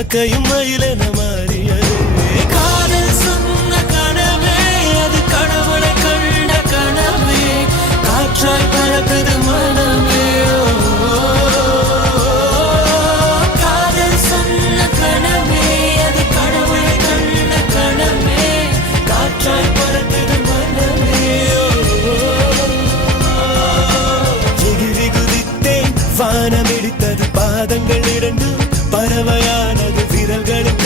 காக்கையும் மயிலென மாறியது. காதல் சொன்ன கனவே அது கடவுளை கண்ட கனவே, காற்றாய் பறக்குது மனமே. காதல் சொன்ன கனவே அது கடவுளை கண்ட கனவே, காற்றாய் பறக்குது மனமே. எகிரி குதித்தேன், வானம் இடித்தது, பாதங்கள் இரண்டு பறவையானது, விரல்களின்